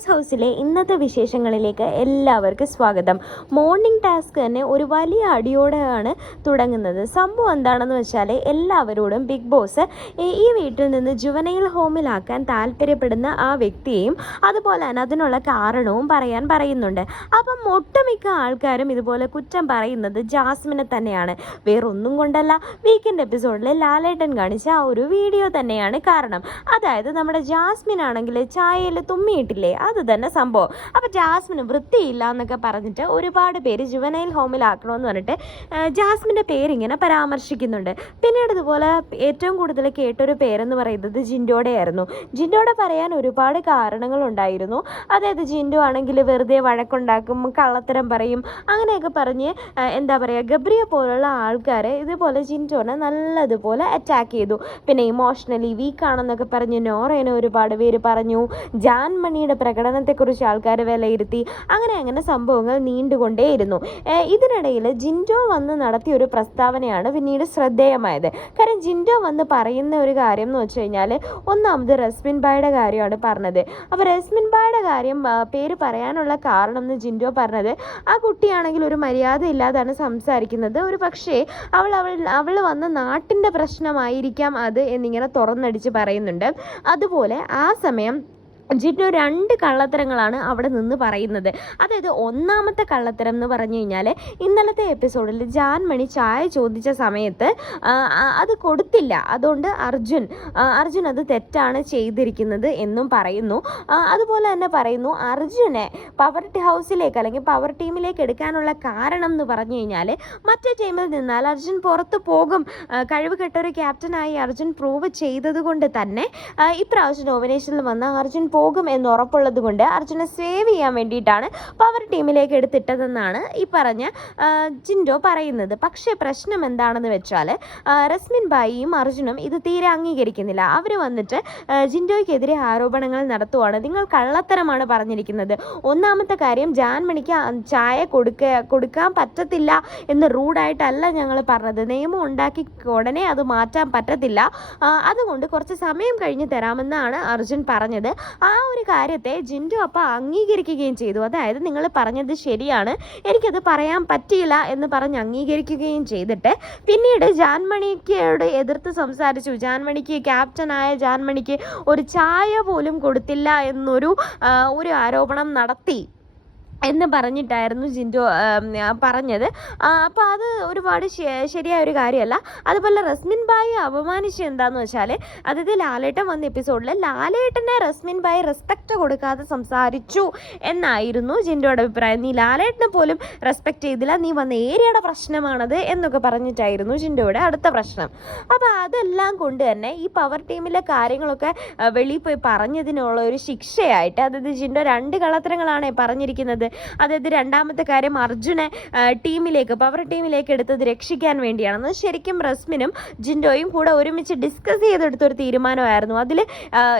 Boss ഹൗസിലെ ഇന്നത്തെ വിശേഷങ്ങളിലേക്ക് എല്ലാവർക്കും സ്വാഗതം. മോർണിംഗ് ടാസ്ക് തന്നെ ഒരു വലിയ അടിയോടെയാണ് തുടങ്ങുന്നത്. സംഭവം എന്താണെന്ന് വെച്ചാൽ എല്ലാവരോടും ബിഗ് ബോസ് ഈ വീട്ടിൽ നിന്ന് ജുവനൈൽ ഹോമിലാക്കാൻ താല്പര്യപ്പെടുന്ന ആ വ്യക്തിയെയും അതുപോലെ തന്നെ അതിനുള്ള കാരണവും പറയുന്നുണ്ട്. അപ്പം ഒട്ടുമിക്ക ആൾക്കാരും ഇതുപോലെ കുറ്റം പറയുന്നത് ജാസ്മിനെ തന്നെയാണ്. വേറൊന്നും കൊണ്ടല്ല, വീക്കെൻഡ് എപ്പിസോഡിൽ ലാലേട്ടൻ കാണിച്ച ആ ഒരു വീഡിയോ തന്നെയാണ് കാരണം. അതായത് നമ്മുടെ ജാസ്മിൻ ആണെങ്കിൽ ചായയിൽ തുമ്മിയിട്ടില്ലേ, അത് തന്നെ സംഭവം. അപ്പോൾ ജാസ്മിന് വൃത്തിയില്ല എന്നൊക്കെ പറഞ്ഞിട്ട് ഒരുപാട് പേര് ജുവനൈൽ ഹോമിലാക്കണമെന്ന് പറഞ്ഞിട്ട് ജാസ്മിൻ്റെ പേരിങ്ങനെ പരാമർശിക്കുന്നുണ്ട്. പിന്നീട് ഇതുപോലെ ഏറ്റവും കൂടുതൽ കേട്ടൊരു പേരെന്ന് പറയുന്നത് ജിൻഡോയുടെ ആയിരുന്നു. ജിൻഡോയുടെ പറയാൻ ഒരുപാട് കാരണങ്ങളുണ്ടായിരുന്നു. അതായത് ജിൻഡോ ആണെങ്കിൽ വെറുതെ വഴക്കുണ്ടാക്കും, കള്ളത്തരം പറയും, അങ്ങനെയൊക്കെ പറഞ്ഞ് എന്താ പറയുക, ഗബ്രിയെ പോലുള്ള ആൾക്കാരെ ഇതുപോലെ ജിൻഡോനെ നല്ലതുപോലെ അറ്റാക്ക് ചെയ്തു. പിന്നെ ഇമോഷണലി വീക്കാണെന്നൊക്കെ പറഞ്ഞ് നോറേനെ ഒരുപാട് പേര് പറഞ്ഞു. ജാൻമണിയുടെ പ്രകടനത്തെക്കുറിച്ച് ആൾക്കാർ വിലയിരുത്തി. അങ്ങനെ സംഭവങ്ങൾ നീണ്ടുകൊണ്ടേയിരുന്നു. ഇതിനിടയിൽ ജിൻഡോ വന്ന് നടത്തിയ ഒരു പ്രസ്താവനയാണ് പിന്നീട് ശ്രദ്ധേയമായത്. കാരണം ജിൻഡോ വന്ന് പറയുന്ന ഒരു കാര്യം എന്ന് വെച്ച് കഴിഞ്ഞാൽ, ഒന്നാമത് റസ്മിൻ ബായുടെ കാര്യമാണ് പറഞ്ഞത്. അപ്പോൾ റസ്മിൻ ബായുടെ കാര്യം പേര് പറയാനുള്ള കാരണം എന്ന് ജിൻഡോ പറഞ്ഞത്, ആ കുട്ടിയാണെങ്കിൽ ഒരു മര്യാദ ഇല്ലാതാണ് സംസാരിക്കുന്നത്, ഒരു പക്ഷേ അവൾ വന്ന നാട്ടിൻ്റെ പ്രശ്നമായിരിക്കാം അത് എന്നിങ്ങനെ തുറന്നടിച്ച് പറയുന്നുണ്ട്. അതുപോലെ ആ സമയം ജിൻഡോ 2 കള്ളത്തരങ്ങളാണ് അവിടെ നിന്ന് പറയുന്നത്. അതായത് ഒന്നാമത്തെ കള്ളത്തരം എന്ന് പറഞ്ഞു കഴിഞ്ഞാൽ, ഇന്നലത്തെ എപ്പിസോഡിൽ ജാൻമണി ചായ ചോദിച്ച സമയത്ത് അത് കൊടുത്തില്ല, അതുകൊണ്ട് അർജുൻ അത് തെറ്റാണ് ചെയ്തിരിക്കുന്നത് എന്നും പറയുന്നു. അതുപോലെ തന്നെ പറയുന്നു, അർജുനെ പവർ ഹൗസിലേക്ക് അല്ലെങ്കിൽ പവർ ടീമിലേക്ക് എടുക്കാനുള്ള കാരണം എന്ന് പറഞ്ഞു കഴിഞ്ഞാൽ, മറ്റേ ടീമിൽ നിന്നാൽ അർജുൻ പുറത്ത് പോകും, കഴിവ് കെട്ടൊരു ക്യാപ്റ്റനായി അർജുൻ പ്രൂവ് ചെയ്തത് കൊണ്ട് തന്നെ ഇപ്രാവശ്യം നോമിനേഷനിൽ വന്ന അർജുൻ പോകും എന്ന് ഉറപ്പുള്ളത് കൊണ്ട് അർജുനെ സേവ് ചെയ്യാൻ വേണ്ടിയിട്ടാണ് പവർ ടീമിലേക്ക് എടുത്തിട്ടതെന്നാണ് ഈ പറഞ്ഞ ജിൻഡോ പറയുന്നത്. പക്ഷേ പ്രശ്നം എന്താണെന്ന് വെച്ചാൽ, റസ്മിൻ ബായിയും അർജുനും ഇത് തീരെ അംഗീകരിക്കുന്നില്ല. അവർ വന്നിട്ട് ജിൻഡോയ്ക്കെതിരെ ആരോപണങ്ങൾ നടത്തുവാണ്. നിങ്ങൾ കള്ളത്തരമാണ് പറഞ്ഞിരിക്കുന്നത്. ഒന്നാമത്തെ കാര്യം, ജാൻമണിക്ക് ചായ കൊടുക്കാൻ പറ്റത്തില്ല എന്ന് റൂഡായിട്ടല്ല ഞങ്ങൾ പറഞ്ഞത്. നിയമം ഉണ്ടാക്കി ഉടനെ അത് മാറ്റാൻ പറ്റത്തില്ല, അതുകൊണ്ട് കുറച്ച് സമയം കഴിഞ്ഞ് തരാമെന്നാണ് അർജുൻ പറഞ്ഞത്. ആ ഒരു കാര്യത്തെ ജിൻഡോ അപ്പോൾ അംഗീകരിക്കുകയും ചെയ്തു. അതായത് നിങ്ങൾ പറഞ്ഞത് ശരിയാണ്, എനിക്കത് പറയാൻ പറ്റിയില്ല എന്ന് പറഞ്ഞ് അംഗീകരിക്കുകയും ചെയ്തിട്ട് പിന്നീട് ജാൻമണിക്കോട് എതിർത്ത് സംസാരിച്ചു. ക്യാപ്റ്റനായ ജാൻമണിക്ക് ഒരു ചായ പോലും കൊടുത്തില്ല എന്നൊരു ആരോപണം നടത്തി എന്ന് പറഞ്ഞിട്ടായിരുന്നു ജിൻഡോ പറഞ്ഞത്. അപ്പോൾ അത് ഒരുപാട് ശരിയായ ഒരു കാര്യമല്ല. അതുപോലെ റസ്മിൻ ബായി അപമാനിച്ച് എന്താണെന്ന് വെച്ചാൽ, അതായത് ലാലേട്ടൻ വന്ന എപ്പിസോഡിൽ ലാലേട്ടനെ റസ്മിൻ ബായി റെസ്പെക്റ്റ് കൊടുക്കാതെ സംസാരിച്ചു എന്നായിരുന്നു ജിൻഡോയുടെ അഭിപ്രായം. നീ ലാലേട്ടനെ പോലും റെസ്പെക്റ്റ് ചെയ്തില്ല, നീ വന്ന ഏരിയയുടെ പ്രശ്നമാണത് എന്നൊക്കെ പറഞ്ഞിട്ടായിരുന്നു ജിൻഡോയുടെ അടുത്ത പ്രശ്നം. അപ്പോൾ അതെല്ലാം കൊണ്ട് തന്നെ ഈ പവർ ടീമിലെ കാര്യങ്ങളൊക്കെ വെളിയിൽ പോയി പറഞ്ഞതിനുള്ള ഒരു ശിക്ഷയായിട്ട്, അതായത് ജിൻഡോ 2 കള്ളത്തരങ്ങളാണ് പറഞ്ഞിരിക്കുന്നത്. അതായത് രണ്ടാമത്തെ കാര്യം, അർജുനെ പവർ ടീമിലേക്ക് എടുത്തത് രക്ഷിക്കാൻ വേണ്ടിയാണെന്ന്. ശരിക്കും റസ്മിനും ജിൻഡോയും കൂടെ ഒരുമിച്ച് ഡിസ്കസ് ചെയ്തെടുത്തൊരു തീരുമാനമായിരുന്നു. അതിൽ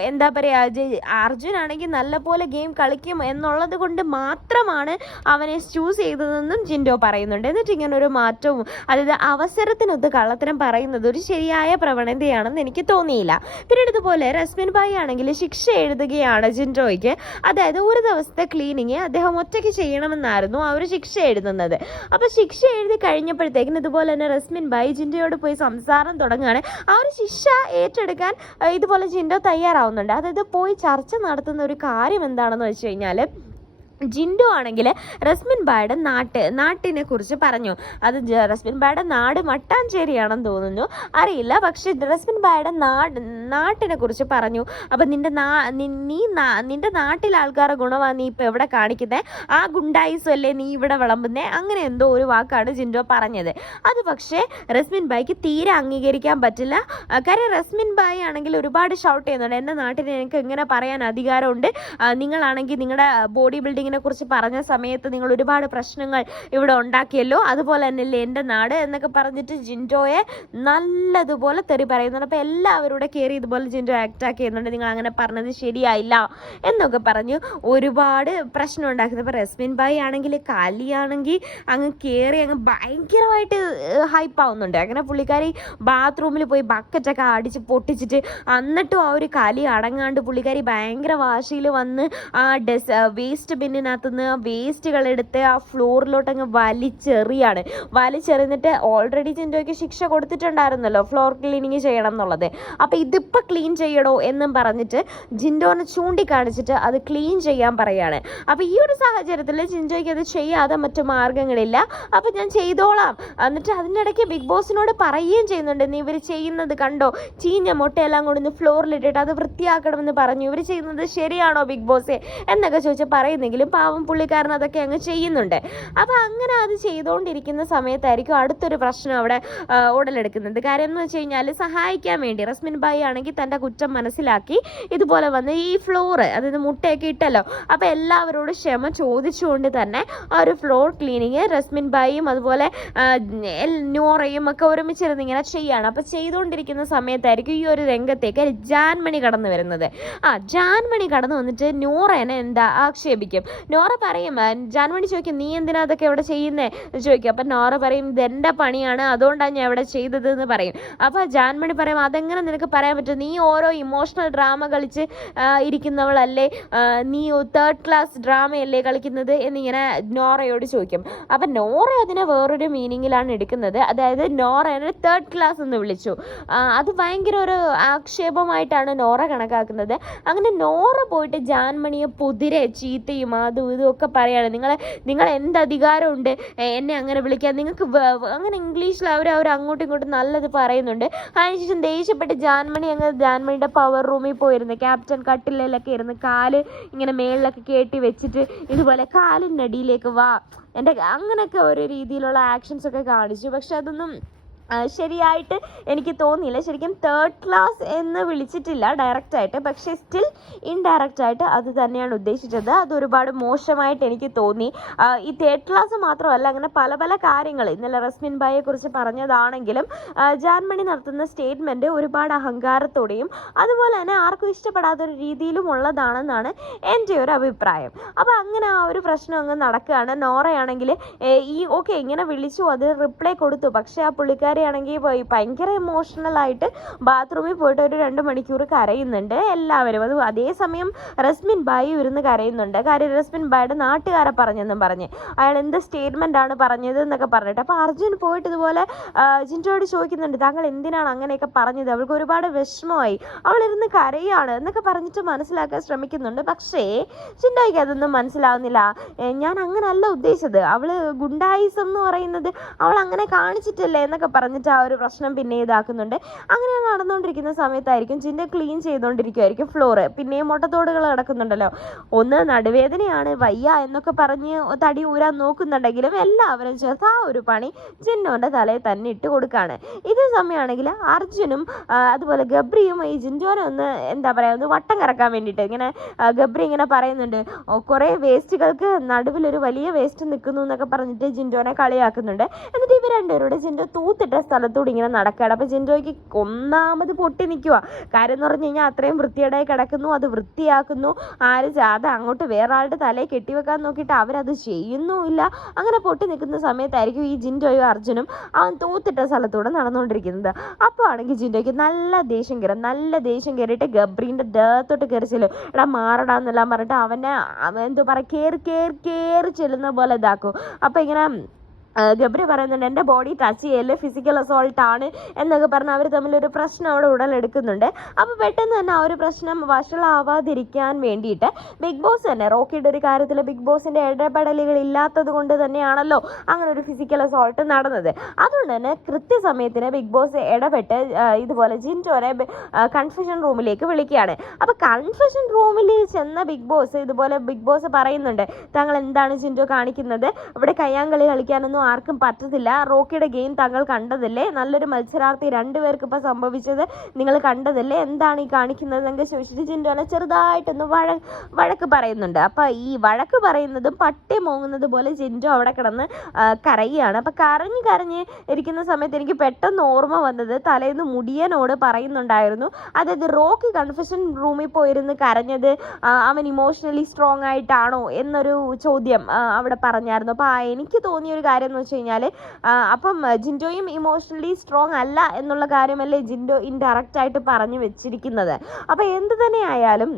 എന്താ പറയുക, അർജുൻ ആണെങ്കിൽ നല്ലപോലെ ഗെയിം കളിക്കും എന്നുള്ളത് കൊണ്ട് മാത്രമാണ് അവനെ ചൂസ് ചെയ്തതെന്നും ജിൻഡോ പറയുന്നുണ്ട്. എന്നിട്ട് ഇങ്ങനെ ഒരു മാറ്റവും, അതായത് അവസരത്തിനൊത്ത് കള്ളത്തരം പറയുന്നത് ഒരു ശരിയായ പ്രവണതയാണെന്ന് എനിക്ക് തോന്നിയില്ല. പിന്നീട് ഇതുപോലെ റസ്മിൻ ബായി ആണെങ്കിൽ ശിക്ഷ എഴുതുകയാണ് ജിൻഡോയ്ക്ക്. അതായത് ഒരു ദിവസത്തെ ക്ലീനിങ് അദ്ദേഹം ഒറ്റയ്ക്ക് ചെയ്യണമെന്നായിരുന്നു അവർ ശിക്ഷ എഴുതുന്നത്. അപ്പോൾ ശിക്ഷ എഴുതി കഴിഞ്ഞപ്പോഴത്തേക്കിന് ഇതുപോലെ തന്നെ റസ്മിൻ ബായി ജിൻഡോയോട് പോയി സംസാരം തുടങ്ങുകയാണ്. ആ ഒരു ശിക്ഷ ഏറ്റെടുക്കാൻ ഇതുപോലെ ജിൻഡോ തയ്യാറാവുന്നുണ്ട്. അതായത് പോയി ചർച്ച നടത്തുന്ന ഒരു കാര്യം എന്താണെന്ന് വെച്ച് കഴിഞ്ഞാൽ, ജിൻഡോ ആണെങ്കിൽ റസ്മിൻ ബായുടെ നാട്ടിനെ കുറിച്ച് പറഞ്ഞു. അത് റസ്മിൻ ബായുടെ നാട് മട്ടാഞ്ചേരിയാണെന്ന് തോന്നുന്നു, അറിയില്ല. പക്ഷെ റസ്മിൻ ബായുടെ നാട്ടിനെ കുറിച്ച് പറഞ്ഞു. അപ്പം നിന്റെ നാട്ടിലെ ആൾക്കാരുടെ ഗുണമാണ് നീ ഇപ്പോൾ എവിടെ കാണിക്കുന്നത്, ആ ഗുണ്ടായിസം അല്ലേ നീ ഇവിടെ വിളമ്പുന്നേ, അങ്ങനെ എന്തോ ഒരു വാക്കാണ് ജിൻഡോ പറഞ്ഞത്. അത് പക്ഷേ റസ്മിൻ ബായിക്ക് തീരെ അംഗീകരിക്കാൻ പറ്റില്ല. കാര്യം റസ്മിൻ ബായി ആണെങ്കിൽ ഒരുപാട് ഷൗട്ട് ചെയ്യുന്നുണ്ട്, എൻ്റെ നാട്ടിൽ എനിക്ക് എങ്ങനെ പറയാൻ അധികാരമുണ്ട്, നിങ്ങളാണെങ്കിൽ നിങ്ങളുടെ ബോഡി ബിൽഡിംഗ് ക്ലീനിങ്ങിനെ കുറിച്ച് പറഞ്ഞ സമയത്ത് നിങ്ങൾ ഒരുപാട് പ്രശ്നങ്ങൾ ഇവിടെ ഉണ്ടാക്കിയല്ലോ, അതുപോലെ തന്നെയല്ലേ എൻ്റെ നാട് എന്നൊക്കെ പറഞ്ഞിട്ട് ജിൻഡോയെ നല്ലതുപോലെ തെറി പറയുന്നുണ്ട്. അപ്പോൾ എല്ലാവരുടെ കയറി ഇതുപോലെ ജിൻഡോ ആക്റ്റാക്ക് ചെയ്യുന്നുണ്ട്, നിങ്ങൾ അങ്ങനെ പറഞ്ഞത് ശരിയായില്ല എന്നൊക്കെ പറഞ്ഞ് ഒരുപാട് പ്രശ്നം ഉണ്ടാക്കുന്നത്. അപ്പോൾ റസ്മിൻ ഭായി ആണെങ്കിൽ കാലിയാണെങ്കിൽ അങ്ങ് കയറി അങ്ങ് ഭയങ്കരമായിട്ട് ഹൈപ്പാവുന്നുണ്ട്. അങ്ങനെ പുള്ളിക്കാരി ബാത്റൂമിൽ പോയി ബക്കറ്റൊക്കെ അടിച്ച് പൊട്ടിച്ചിട്ട് എന്നിട്ടും ആ ഒരു കലി അടങ്ങാണ്ട് പുള്ളിക്കാരി ഭയങ്കര വാശിയിൽ വന്ന് ആ വേസ്റ്റ് ബിന്നിനകത്തുനിന്ന് വേസ്റ്റുകൾ എടുത്ത് ആ ഫ്ലോറിലോട്ട് അങ്ങ് വലിച്ചെറിഞ്ഞിട്ട് ഓൾറെഡി ജിൻഡോയ്ക്ക് ശിക്ഷ കൊടുത്തിട്ടുണ്ടായിരുന്നല്ലോ ഫ്ലോർ ക്ലീനിങ് ചെയ്യണം എന്നുള്ളത്. അപ്പോൾ ഇതിപ്പോൾ ക്ലീൻ ചെയ്യണോ എന്നും പറഞ്ഞിട്ട് ജിൻഡോനെ ചൂണ്ടിക്കാണിച്ചിട്ട് അത് ക്ലീൻ ചെയ്യാൻ പറയാണ്. അപ്പോൾ ഈ ഒരു സാഹചര്യത്തിൽ ജിൻഡോയ്ക്ക് അത് ചെയ്യാതെ മറ്റു മാർഗ്ഗങ്ങളില്ല. അപ്പോൾ ഞാൻ ചെയ്തോളാം. എന്നിട്ട് അതിനിടയ്ക്ക് ബിഗ് ബോസിനോട് പറയുകയും ചെയ്യുന്നുണ്ട്, നീ ഇവർ ചെയ്യുന്നത് കണ്ടോ, ചീഞ്ഞ മുട്ടയെല്ലാം കൊണ്ടൊന്ന് ഫ്ലോറിലിട്ടിട്ട് അത് വൃത്തിയാക്കണമെന്ന് പറഞ്ഞു, ഇവർ ചെയ്യുന്നത് ശരിയാണോ ബിഗ് ബോസ് എന്നൊക്കെ ചോദിച്ച് പറയുന്നെങ്കിലും പാവം പുള്ളിക്കാരൻ അതൊക്കെ അങ്ങ് ചെയ്യുന്നുണ്ട്. അപ്പോൾ അങ്ങനെ അത് ചെയ്തുകൊണ്ടിരിക്കുന്ന സമയത്തായിരിക്കും അടുത്തൊരു പ്രശ്നം അവിടെ ഉടലെടുക്കുന്നത്. കാര്യം എന്ന് വെച്ച് കഴിഞ്ഞാൽ സഹായിക്കാൻ വേണ്ടി റസ്മിൻ ഭായി ആണെങ്കിൽ തൻ്റെ കുറ്റം മനസ്സിലാക്കി ഇതുപോലെ വന്ന് ഈ ഫ്ലോറ്, അതായത് മുട്ടയൊക്കെ ഇട്ടല്ലോ, അപ്പോൾ എല്ലാവരോടും ക്ഷമ ചോദിച്ചുകൊണ്ട് തന്നെ ആ ഒരു ഫ്ലോർ ക്ലീനിങ് റസ്മിൻ ഭായിയും അതുപോലെ നോറയും ഒക്കെ ഒരുമിച്ചിരുന്ന് ഇങ്ങനെ ചെയ്യാണ്. അപ്പോൾ ചെയ്തുകൊണ്ടിരിക്കുന്ന സമയത്തായിരിക്കും ഈ ഒരു രംഗത്തേക്ക് ജാൻമണി കടന്നു വരുന്നത്. ജാൻമണി കടന്നു വന്നിട്ട് നോറേനെ എന്താ ആക്ഷേപിക്കും. നോറ പറയും, ജാൻമണി ചോദിക്കും, നീ എന്തിനാ അതൊക്കെ ഇവിടെ ചെയ്യുന്നേ ചോദിക്കും. അപ്പം നോറ പറയും, ഇതെൻ്റെ പണിയാണ്, അതുകൊണ്ടാണ് ഞാൻ ഇവിടെ ചെയ്തത് എന്ന് പറയും. അപ്പോൾ ജാൻമണി പറയും, അതെങ്ങനെ നിനക്ക് പറയാൻ പറ്റും, നീ ഓരോ ഇമോഷണൽ ഡ്രാമ കളിച്ച് ഇരിക്കുന്നവളല്ലേ, നീ തേർഡ് ക്ലാസ് ഡ്രാമയല്ലേ കളിക്കുന്നത് എന്നിങ്ങനെ നോറയോട് ചോദിക്കും. അപ്പം നോറ അതിനെ വേറൊരു മീനിങ്ങിലാണ് എടുക്കുന്നത്. അതായത് നോറേനെ തേർഡ് ക്ലാസ് എന്ന് വിളിച്ചു. അത് ഭയങ്കര ഒരു ആക്ഷേപമായിട്ടാണ് നോറ കണക്കാക്കുന്നത്. അങ്ങനെ നോറ പോയിട്ട് ജാൻമണിയെ പൊതിരെ ചീത്തയും അതും ഇതും ഒക്കെ പറയാണ്, നിങ്ങൾ എന്ത് അധികാരമുണ്ട് എന്നെ അങ്ങനെ വിളിക്കാൻ, നിങ്ങൾക്ക് അങ്ങനെ ഇംഗ്ലീഷിൽ അവർ അങ്ങോട്ടും ഇങ്ങോട്ടും നല്ലത് പറയുന്നുണ്ട്. അതിനുശേഷം ദേഷ്യപ്പെട്ട് ജാൻമണിയുടെ പവർ റൂമിൽ പോയിരുന്നു ക്യാപ്റ്റൻ കട്ടിലൊക്കെ ഇരുന്ന് കാല് ഇങ്ങനെ മേളിലൊക്കെ കയറ്റി വെച്ചിട്ട് ഇതുപോലെ കാലിൻ്റെ അടിയിലേക്ക് വാ എൻ്റെ അങ്ങനെയൊക്കെ ഒരു രീതിയിലുള്ള ആക്ഷൻസ് ഒക്കെ കാണിച്ചു. പക്ഷെ അതൊന്നും ശരിയായിട്ട് എനിക്ക് തോന്നിയില്ല. ശരിക്കും തേർഡ് ക്ലാസ് എന്ന് വിളിച്ചിട്ടില്ല ഡയറക്റ്റായിട്ട്, പക്ഷേ സ്റ്റിൽ ഇൻഡയറക്റ്റായിട്ട് അത് തന്നെയാണ് ഉദ്ദേശിച്ചത്. അതൊരുപാട് മോശമായിട്ട് എനിക്ക് തോന്നി. ഈ തേർഡ് ക്ലാസ് മാത്രമല്ല, അങ്ങനെ പല പല കാര്യങ്ങൾ ഇന്നലെ റസ്മിൻ ഭായിയെ കുറിച്ച് പറഞ്ഞതാണെങ്കിലും ജാൻമണി നടത്തുന്ന സ്റ്റേറ്റ്മെൻറ്റ് ഒരുപാട് അഹങ്കാരത്തോടെയും അതുപോലെ തന്നെ ആർക്കും ഇഷ്ടപ്പെടാത്തൊരു രീതിയിലും ഉള്ളതാണെന്നാണ് എൻ്റെ ഒരു അഭിപ്രായം. അപ്പോൾ അങ്ങനെ ആ ഒരു പ്രശ്നം അങ്ങ് നടക്കുകയാണ്. നോറയാണെങ്കിൽ ഓക്കെ ഇങ്ങനെ വിളിച്ചു, അത് റിപ്ലൈ കൊടുത്തു, പക്ഷേ ആ പുള്ളിക്കാരി ആണെങ്കിൽ ഭയങ്കര ഇമോഷണലായിട്ട് ബാത്റൂമിൽ പോയിട്ട് ഒരു 2 മണിക്കൂർ കരയുന്നുണ്ട് എല്ലാവരും. അത് അതേസമയം റസ്മിൻ ഭായി ഇരുന്ന് കരയുന്നുണ്ട്. കാര്യം റസ്മിൻ ഭായിയുടെ നാട്ടുകാരെ പറഞ്ഞെന്നും പറഞ്ഞ് അയാൾ എന്ത് സ്റ്റേറ്റ്മെൻ്റ് ആണ് പറഞ്ഞത് എന്നൊക്കെ പറഞ്ഞിട്ട്. അപ്പോൾ അർജുൻ പോയിട്ട് ഇതുപോലെ ജിൻഡോയോട് ചോദിക്കുന്നുണ്ട്, താങ്കൾ എന്തിനാണ് അങ്ങനെയൊക്കെ പറഞ്ഞത്, അവൾക്ക് ഒരുപാട് വിഷമമായി, അവളിരുന്ന് കരയാണ് എന്നൊക്കെ പറഞ്ഞിട്ട് മനസ്സിലാക്കാൻ ശ്രമിക്കുന്നുണ്ട്. പക്ഷേ ജിൻഡോയ്ക്ക് അതൊന്നും മനസ്സിലാവുന്നില്ല. ഞാൻ അങ്ങനല്ല ഉദ്ദേശിച്ചത്, അവൾ ഗുണ്ടായിസം എന്ന് പറയുന്നത് അവൾ അങ്ങനെ കാണിച്ചിട്ടില്ലേ എന്നൊക്കെ പറഞ്ഞിട്ട് ആ ഒരു പ്രശ്നം പിന്നെ ഇതാക്കുന്നുണ്ട്. അങ്ങനെ നടന്നുകൊണ്ടിരിക്കുന്ന സമയത്തായിരിക്കും ജിൻഡോ ക്ലീൻ ചെയ്തുകൊണ്ടിരിക്കുമായിരിക്കും ഫ്ലോറ്. പിന്നെയും മുട്ടത്തോടുകൾ കിടക്കുന്നുണ്ടല്ലോ. ഒന്ന് നടുവേദനയാണ് വയ്യ എന്നൊക്കെ പറഞ്ഞ് തടി ഊരാൻ നോക്കുന്നുണ്ടെങ്കിലും എല്ലാവരും ചേർത്ത് ആ ഒരു പണി ജിൻഡോൻ്റെ തലയിൽ തന്നെ ഇട്ട് കൊടുക്കുകയാണ്. ഇതേ സമയമാണെങ്കിൽ അർജുനും അതുപോലെ ഗബ്രിയും ഈ ജിൻഡോനെ ഒന്ന് എന്താ പറയുക ഒന്ന് വട്ടം കറക്കാൻ വേണ്ടിയിട്ട് ഇങ്ങനെ ഗബ്രി ഇങ്ങനെ പറയുന്നുണ്ട്, കുറേ വേസ്റ്റുകൾക്ക് നടുവിലൊരു വലിയ വേസ്റ്റ് നിൽക്കുന്നു എന്നൊക്കെ പറഞ്ഞിട്ട് ജിൻഡോനെ കളിയാക്കുന്നുണ്ട്. എന്നിട്ട് ഇവർ രണ്ടുപേരോട് ജിൻഡോ തൂത്തിട്ട സ്ഥലത്തൂടെ ഇങ്ങനെ നടക്കുകയാണ്. അപ്പോൾ ജിൻഡോയ്ക്ക് ഒന്നാമത് പൊട്ടി നിൽക്കുക. കാര്യം എന്ന് പറഞ്ഞു കഴിഞ്ഞാൽ അത്രയും വൃത്തിയേടായി കിടക്കുന്നു, അത് വൃത്തിയാക്കുന്നു, അത് അങ്ങോട്ട് വേറെ ആളുടെ തലയിൽ കെട്ടിവെക്കാൻ നോക്കിയിട്ട് അവരത് ചെയ്യുന്നുമില്ല. അങ്ങനെ പൊട്ടി നിൽക്കുന്ന സമയത്തായിരിക്കും ഈ ജിൻഡോയും അർജുനും അവൻ തൂത്തിട്ട സ്ഥലത്തൂടെ നടന്നുകൊണ്ടിരിക്കുന്നത്. അപ്പോൾ ആണെങ്കിൽ ജിൻഡോയ്ക്ക് നല്ല ദേഷ്യം കയറിയിട്ട് ഗബ്രീൻ്റെ ദേഹത്തോട്ട് കയറിച്ചല്ലോ, എടാ മാറടാന്നെല്ലാം പറഞ്ഞിട്ട് അവനെ എന്തോ പറയുക കയറി ചെല്ലുന്ന പോലെ ഇതാക്കും. അപ്പോൾ ഇങ്ങനെ ഗബ്രി പറയുന്നുണ്ട്, എൻ്റെ ബോഡി ടച്ച് ചെയ്യല് ഫിസിക്കൽ അസോൾട്ട് ആണ് എന്നൊക്കെ പറഞ്ഞ് അവർ തമ്മിലൊരു പ്രശ്നം അവിടെ ഉടലെടുക്കുന്നുണ്ട്. അപ്പോൾ പെട്ടെന്ന് തന്നെ ആ ഒരു പ്രശ്നം വഷളാവാതിരിക്കാൻ വേണ്ടിയിട്ട് ബിഗ് ബോസ് തന്നെ റോക്കിയുടെ ഒരു കാര്യത്തിൽ ബിഗ് ബോസിൻ്റെ ഇടപെടലുകൾ ഇല്ലാത്തത് കൊണ്ട് തന്നെയാണല്ലോ അങ്ങനെ ഒരു ഫിസിക്കൽ അസോൾട്ട് നടന്നത്. അതുകൊണ്ട് തന്നെ കൃത്യസമയത്തിന് ബിഗ് ബോസ് ഇടപെട്ട് ഇതുപോലെ ജിൻഡോനെ കൺഫെഷൻ റൂമിലേക്ക് വിളിക്കുകയാണ്. അപ്പോൾ കൺഫെഷൻ റൂമിൽ ചെന്ന ബിഗ് ബോസ് പറയുന്നുണ്ട്, താങ്കൾ എന്താണ് ജിൻഡോ കാണിക്കുന്നത്, ഇവിടെ കയ്യാങ്കളി കളിക്കാനൊന്നും ആർക്കും പറ്റത്തില്ല. റോക്കിയുടെ ഗെയിം താങ്കൾ കണ്ടതല്ലേ? നല്ലൊരു മത്സരാർത്ഥി രണ്ടുപേർക്ക് ഇപ്പോൾ സംഭവിച്ചത് നിങ്ങൾ കണ്ടതല്ലേ? എന്താണ് ഈ കാണിക്കുന്നത് എന്നൊക്കെ ചോദിച്ചിട്ട് ജിൻഡോനെ ചെറുതായിട്ടൊന്ന് വഴക്ക് പറയുന്നുണ്ട്. അപ്പോൾ ഈ വഴക്ക് പറയുന്നതും പട്ടി മോങ്ങുന്നത് പോലെ ജിൻഡോ അവിടെ കിടന്ന് കരയുകയാണ്. അപ്പോൾ കരഞ്ഞ് ഇരിക്കുന്ന സമയത്ത് എനിക്ക് പെട്ടെന്ന് ഓർമ്മ വന്നത് തലേന്ന് മുടിയനോട് പറയുന്നുണ്ടായിരുന്നു. അതായത് റോക്കി കൺഫെഷൻ റൂമിൽ പോയിരുന്ന് കരഞ്ഞത് അവൻ ഇമോഷണലി സ്ട്രോങ് ആയിട്ടാണോ എന്നൊരു ചോദ്യം അവിടെ പറഞ്ഞായിരുന്നു. അപ്പോൾ എനിക്ക് തോന്നിയൊരു കാര്യം എന്ന് വെച്ച് കഴിഞ്ഞാൽ അപ്പം ജിൻഡോയും ഇമോഷണലി സ്ട്രോങ് അല്ല എന്നുള്ള കാര്യമല്ലേ ജിൻഡോ ഇൻഡയറക്റ്റായിട്ട് പറഞ്ഞു വെച്ചിരിക്കുന്നത്. അപ്പോൾ എന്ത് തന്നെ ആയാലും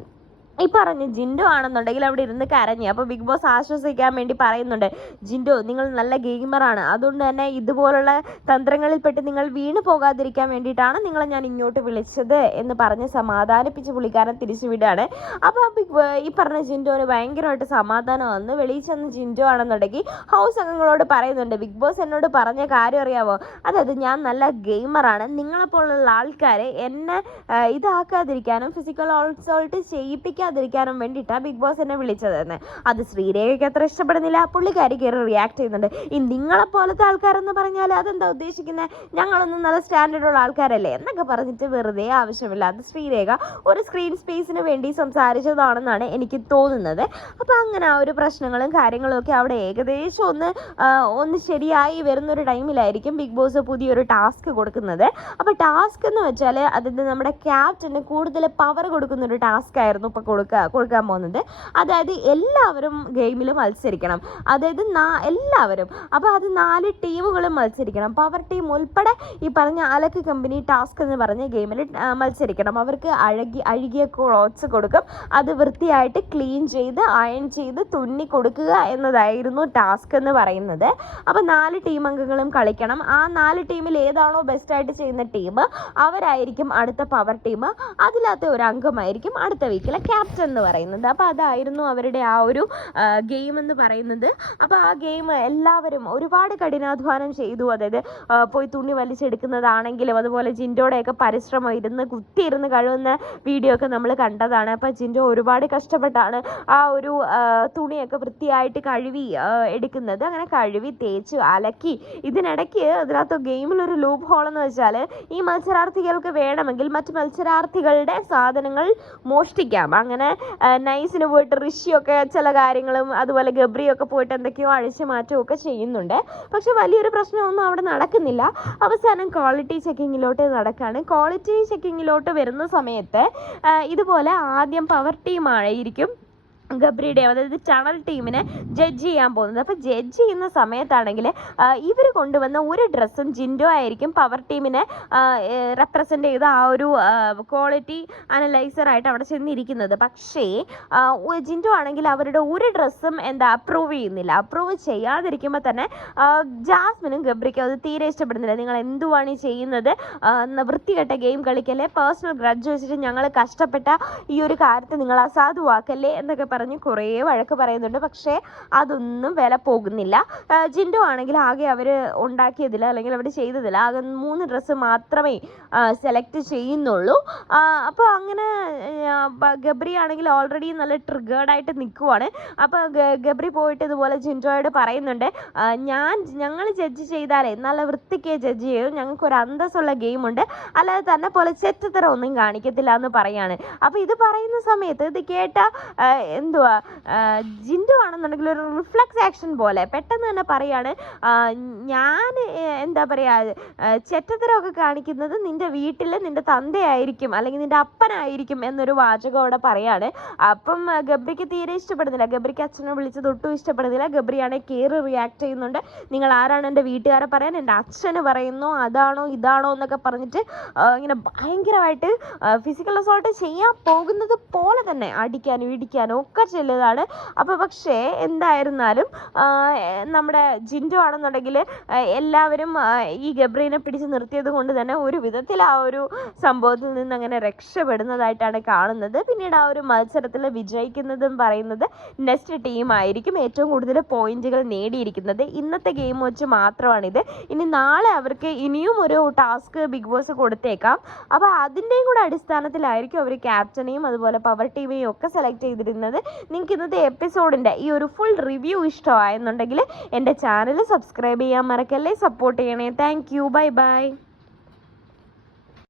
ഈ പറഞ്ഞ് ജിൻഡോ ആണെന്നുണ്ടെങ്കിൽ അവിടെ ഇരുന്ന് കരഞ്ഞ്. അപ്പോൾ ബിഗ് ബോസ് ആശ്വസിക്കാൻ വേണ്ടി പറയുന്നുണ്ട്, ജിൻഡോ നിങ്ങൾ നല്ല ഗെയിമറാണ്, അതുകൊണ്ട് തന്നെ ഇതുപോലുള്ള തന്ത്രങ്ങളിൽപ്പെട്ട് നിങ്ങൾ വീണ് പോകാതിരിക്കാൻ വേണ്ടിയിട്ടാണ് നിങ്ങളെ ഞാൻ ഇങ്ങോട്ട് വിളിച്ചത് എന്ന് പറഞ്ഞ് സമാധാനിപ്പിച്ച് പുള്ളിക്കാരൻ തിരിച്ചു വിടുകയാണ്. അപ്പോൾ ഈ പറഞ്ഞ ജിൻഡോന് ഭയങ്കരമായിട്ട് സമാധാനം വന്ന് വെളിയിൽ ചെന്ന് ജിൻഡോ ആണെന്നുണ്ടെങ്കിൽ ഹൗസ് അംഗങ്ങളോട് പറയുന്നുണ്ട്, ബിഗ് ബോസ് എന്നോട് പറഞ്ഞ കാര്യം അറിയാമോ, അതായത് ഞാൻ നല്ല ഗെയിമറാണ്, നിങ്ങളെപ്പോലുള്ള ആൾക്കാരെ എന്നെ ഇതാക്കാതിരിക്കാനും ഫിസിക്കൽ അസോൾട്ട് ചെയ്യിപ്പിക്കാതിരിക്കാനും വേണ്ടിയിട്ടാണ് ബിഗ് ബോസ് എന്നെ വിളിച്ചതെന്ന്. അത് ശ്രീരേഖയ്ക്ക് അത്ര ഇഷ്ടപ്പെടുന്നില്ല. പുള്ളിക്കാരി കയറി റിയാക്ട് ചെയ്യുന്നുണ്ട്. ഈ നിങ്ങളെപ്പോലത്തെ ആൾക്കാരെന്ന് പറഞ്ഞാൽ അതെന്താ ഉദ്ദേശിക്കുന്നത്, ഞങ്ങളൊന്നും നല്ല സ്റ്റാൻഡേർഡുള്ള ആൾക്കാരല്ലേ എന്നൊക്കെ പറഞ്ഞിട്ട് വെറുതെ ആവശ്യമില്ലാതെ ശ്രീരേഖ ഒരു സ്ക്രീൻ സ്പേസിന് വേണ്ടി സംസാരിച്ചതാണെന്നാണ് എനിക്ക് തോന്നുന്നത്. അപ്പോൾ അങ്ങനെ ആ ഒരു പ്രശ്നങ്ങളും കാര്യങ്ങളും ഒക്കെ അവിടെ ഏകദേശം ഒന്ന് ശരിയായി വരുന്നൊരു ടൈമിലായിരിക്കും ബിഗ് ബോസ് പുതിയൊരു ടാസ്ക് കൊടുക്കുന്നത്. അപ്പോൾ ടാസ്ക് എന്ന് വെച്ചാൽ അതിന് നമ്മുടെ ക്യാപ്റ്റന് കൂടുതൽ പവർ കൊടുക്കുന്നൊരു ടാസ്ക് ആയിരുന്നു ഇപ്പോൾ കൊടുക്കാൻ പോകുന്നത്. അതായത് എല്ലാവരും ഗെയിമിൽ മത്സരിക്കണം, അതായത് എല്ലാവരും. അപ്പോൾ അത് 4 ടീമുകളും മത്സരിക്കണം. പവർ ടീം ഉൾപ്പെടെ ഈ പറഞ്ഞ അലക്ക് കമ്പനി ടാസ്ക് എന്ന് പറഞ്ഞ ഗെയിമിൽ മത്സരിക്കണം. അവർക്ക് അഴുകിയ ക്ലോത്ത്സ് കൊടുക്കും, അത് വൃത്തിയായിട്ട് ക്ലീൻ ചെയ്ത് അയൺ ചെയ്ത് തുന്നി കൊടുക്കുക എന്നതായിരുന്നു ടാസ്ക് എന്ന് പറയുന്നത്. അപ്പോൾ 4 ടീം അംഗങ്ങളും കളിക്കണം. ആ 4 ടീമിൽ ഏതാണോ ബെസ്റ്റായിട്ട് ചെയ്യുന്ന ടീം അവരായിരിക്കും അടുത്ത പവർ ടീം. അതിലകത്തെ ഒരു അംഗമായിരിക്കും അടുത്ത വീക്കിലെ ക്യാപ്റ്റൻ എന്ന് പറയുന്നത്. അപ്പോൾ അതായിരുന്നു അവരുടെ ആ ഒരു ഗെയിം എന്ന് പറയുന്നത്. അപ്പോൾ ആ ഗെയിം എല്ലാവരും ഒരുപാട് കഠിനാധ്വാനം ചെയ്തു. അതായത് പോയി തുണി വലിച്ചെടുക്കുന്നതാണെങ്കിലും അതുപോലെ ജിൻഡോയുടെയൊക്കെ പരിശ്രമം കുത്തിയിരുന്ന് കഴുകുന്ന വീഡിയോ ഒക്കെ നമ്മൾ കണ്ടതാണ്. അപ്പോൾ ജിൻഡോ ഒരുപാട് കഷ്ടപ്പെട്ടാണ് ആ ഒരു തുണിയൊക്കെ വൃത്തിയായിട്ട് കഴുകി എടുക്കുന്നത്. അങ്ങനെ കഴുകി തേച്ച് അലക്കി. ഇതിനിടയ്ക്ക് അതിനകത്ത് ഗെയിമിലൊരു ലൂപ്പ് ഹോൾ എന്ന് വെച്ചാൽ ഈ മത്സരാർത്ഥികൾക്ക് വേണമെങ്കിൽ മറ്റ് മത്സരാർത്ഥികളുടെ സാധനങ്ങൾ മോഷ്ടിക്കാം. അങ്ങനെ നൈസിന് പോയിട്ട് ഋഷിയൊക്കെ ചില കാര്യങ്ങളും അതുപോലെ ഗബ്രിയൊക്കെ പോയിട്ട് എന്തൊക്കെയോ അഴിച്ചു മാറ്റുകയൊക്കെ ചെയ്യുന്നുണ്ട്. പക്ഷെ വലിയൊരു പ്രശ്നമൊന്നും അവിടെ നടക്കുന്നില്ല. അവസാനം ക്വാളിറ്റി ചെക്കിങ്ങിലോട്ട് നടക്കുകയാണ്. ക്വാളിറ്റി ചെക്കിങ്ങിലോട്ട് വരുന്ന സമയത്ത് ഇതുപോലെ ആദ്യം പവർ ടീം ആയിരിക്കും ഗബ്രിയുടെ അതായത് ചാനൽ ടീമിനെ ജഡ്ജ് ചെയ്യാൻ പോകുന്നത്. അപ്പോൾ ജഡ്ജ് ചെയ്യുന്ന സമയത്താണെങ്കിൽ ഇവർ കൊണ്ടുവന്ന ഒരു ഡ്രസ്സും ജിൻഡോ ആയിരിക്കും പവർ ടീമിനെ റെപ്രസെൻ്റ് ചെയ്ത ആ ഒരു ക്വാളിറ്റി അനലൈസറായിട്ട് അവിടെ ചെന്നിരിക്കുന്നത്. പക്ഷേ ജിൻഡോ ആണെങ്കിൽ അവരുടെ ഒരു ഡ്രസ്സും അപ്രൂവ് ചെയ്യുന്നില്ല. അപ്രൂവ് ചെയ്യാതിരിക്കുമ്പോൾ തന്നെ ജാസ്മിനും ഗബ്രിക്കും അത് തീരെ ഇഷ്ടപ്പെടുന്നില്ല. നിങ്ങൾ എന്തുവാണ് ഈ ചെയ്യുന്നത്, വൃത്തികെട്ട ഗെയിം കളിക്കല്ലേ, പേഴ്സണൽ ഗ്രഡ്ജ് വെച്ചിട്ട് ഞങ്ങൾ കഷ്ടപ്പെട്ട ഈ ഒരു കാര്യത്തെ നിങ്ങൾ അസാധുവാക്കല്ലേ എന്നൊക്കെ പറഞ്ഞ് കുറേ വഴക്ക് പറയുന്നുണ്ട്. പക്ഷേ അതൊന്നും വില പോകുന്നില്ല. ജിൻഡോ ആണെങ്കിൽ ആകെ അവർ ഉണ്ടാക്കിയതിൽ അല്ലെങ്കിൽ അവർ ചെയ്തതിൽ ആകെ 3 ഡ്രസ്സ് മാത്രമേ സെലക്ട് ചെയ്യുന്നുള്ളൂ. അപ്പോൾ അങ്ങനെ ഗബ്രി ആണെങ്കിൽ ഓൾറെഡി നല്ല ട്രിഗേർഡായിട്ട് നിൽക്കുവാണ്. അപ്പോൾ ഗബ്രി പോയിട്ട് ഇതുപോലെ ജിൻഡോയോട് പറയുന്നുണ്ട്, ഞങ്ങൾ ജഡ്ജ് ചെയ്താലേ നല്ല വൃത്തിക്ക് ജഡ്ജ് ചെയ്യും, ഞങ്ങൾക്കൊരു അന്തസ്സുള്ള ഗെയിമുണ്ട്, അല്ലാതെ തന്നെ പോലെ ചെറ്റത്തരം ഒന്നും കാണിക്കത്തില്ല എന്ന് പറയാണ്. അപ്പോൾ ഇത് പറയുന്ന സമയത്ത് ഇത് കേട്ട ജിൻഡോ ആണെന്നുണ്ടെങ്കിൽ ഒരു റിഫ്ലക്സ് ആക്ഷൻ പോലെ പെട്ടെന്ന് തന്നെ പറയാണ്, ഞാൻ ചെറ്റത്തരമൊക്കെ കാണിക്കുന്നത് നിന്റെ വീട്ടിൽ നിന്റെ തന്തയായിരിക്കും അല്ലെങ്കിൽ നിന്റെ അപ്പനായിരിക്കും എന്നൊരു വാചകം അവിടെ പറയാണ്. അപ്പം ഗബ്രിക്ക് തീരെ ഇഷ്ടപ്പെടുന്നില്ല. ഗബ്രിക്ക് അച്ഛനെ വിളിച്ചത് ഒട്ടും ഇഷ്ടപ്പെടുന്നില്ല. ഗബ്രിയാണെങ്കിൽ കയറി റിയാക്ട് ചെയ്യുന്നുണ്ട്. നിങ്ങൾ ആരാണ് എൻ്റെ വീട്ടുകാരെ പറയാൻ, എൻ്റെ അച്ഛന് പറയുന്നു അതാണോ ഇതാണോ എന്നൊക്കെ പറഞ്ഞിട്ട് ഇങ്ങനെ ഭയങ്കരമായിട്ട് ഫിസിക്കൽ അസോൾട്ട് ചെയ്യാൻ പോകുന്നത് പോലെ തന്നെ അടിക്കാനും ഇടിക്കാനും ഒക്കെ ചെല്ലുന്നതാണ്. അപ്പോൾ പക്ഷേ എന്തായിരുന്നാലും നമ്മുടെ ജിൻഡോ ആണെന്നുണ്ടെങ്കിൽ എല്ലാവരും ഈ ഗബ്രീനെ പിടിച്ച് നിർത്തിയത് കൊണ്ട് തന്നെ ഒരു വിധത്തിൽ ആ ഒരു സംഭവത്തിൽ നിന്ന് അങ്ങനെ രക്ഷപ്പെടുന്നതായിട്ടാണ് കാണുന്നത്. പിന്നീട് ആ ഒരു മത്സരത്തിൽ വിജയിക്കുന്നതും പറയുന്നത് നെക്സ്റ്റ് ടീമായിരിക്കും ഏറ്റവും കൂടുതൽ പോയിന്റുകൾ നേടിയിരിക്കുന്നത്. ഇന്നത്തെ ഗെയിം വെച്ച് മാത്രമാണിത്. ഇനി നാളെ അവർക്ക് ഇനിയും ഒരു ടാസ്ക് ബിഗ് ബോസ് കൊടുത്തേക്കാം. അപ്പോൾ അതിൻ്റെയും കൂടെ അടിസ്ഥാനത്തിലായിരിക്കും അവർ ക്യാപ്റ്റനെയും അതുപോലെ പവർ ടീമിനെയും ഒക്കെ സെലക്ട് ചെയ്തിരുന്നത്. നിങ്ങൾക്ക് ഇന്നത്തെ എപ്പിസോഡിൻ്റെ ഈ ഒരു ഫുൾ റിവ്യൂ ഇഷ്ടമായെന്നുണ്ടെങ്കിൽ എൻ്റെ ചാനൽ സബ്സ്ക്രൈബ് ചെയ്യാൻ മറക്കല്ലേ, സപ്പോർട്ട് ചെയ്യണേ. Thank you, bye bye.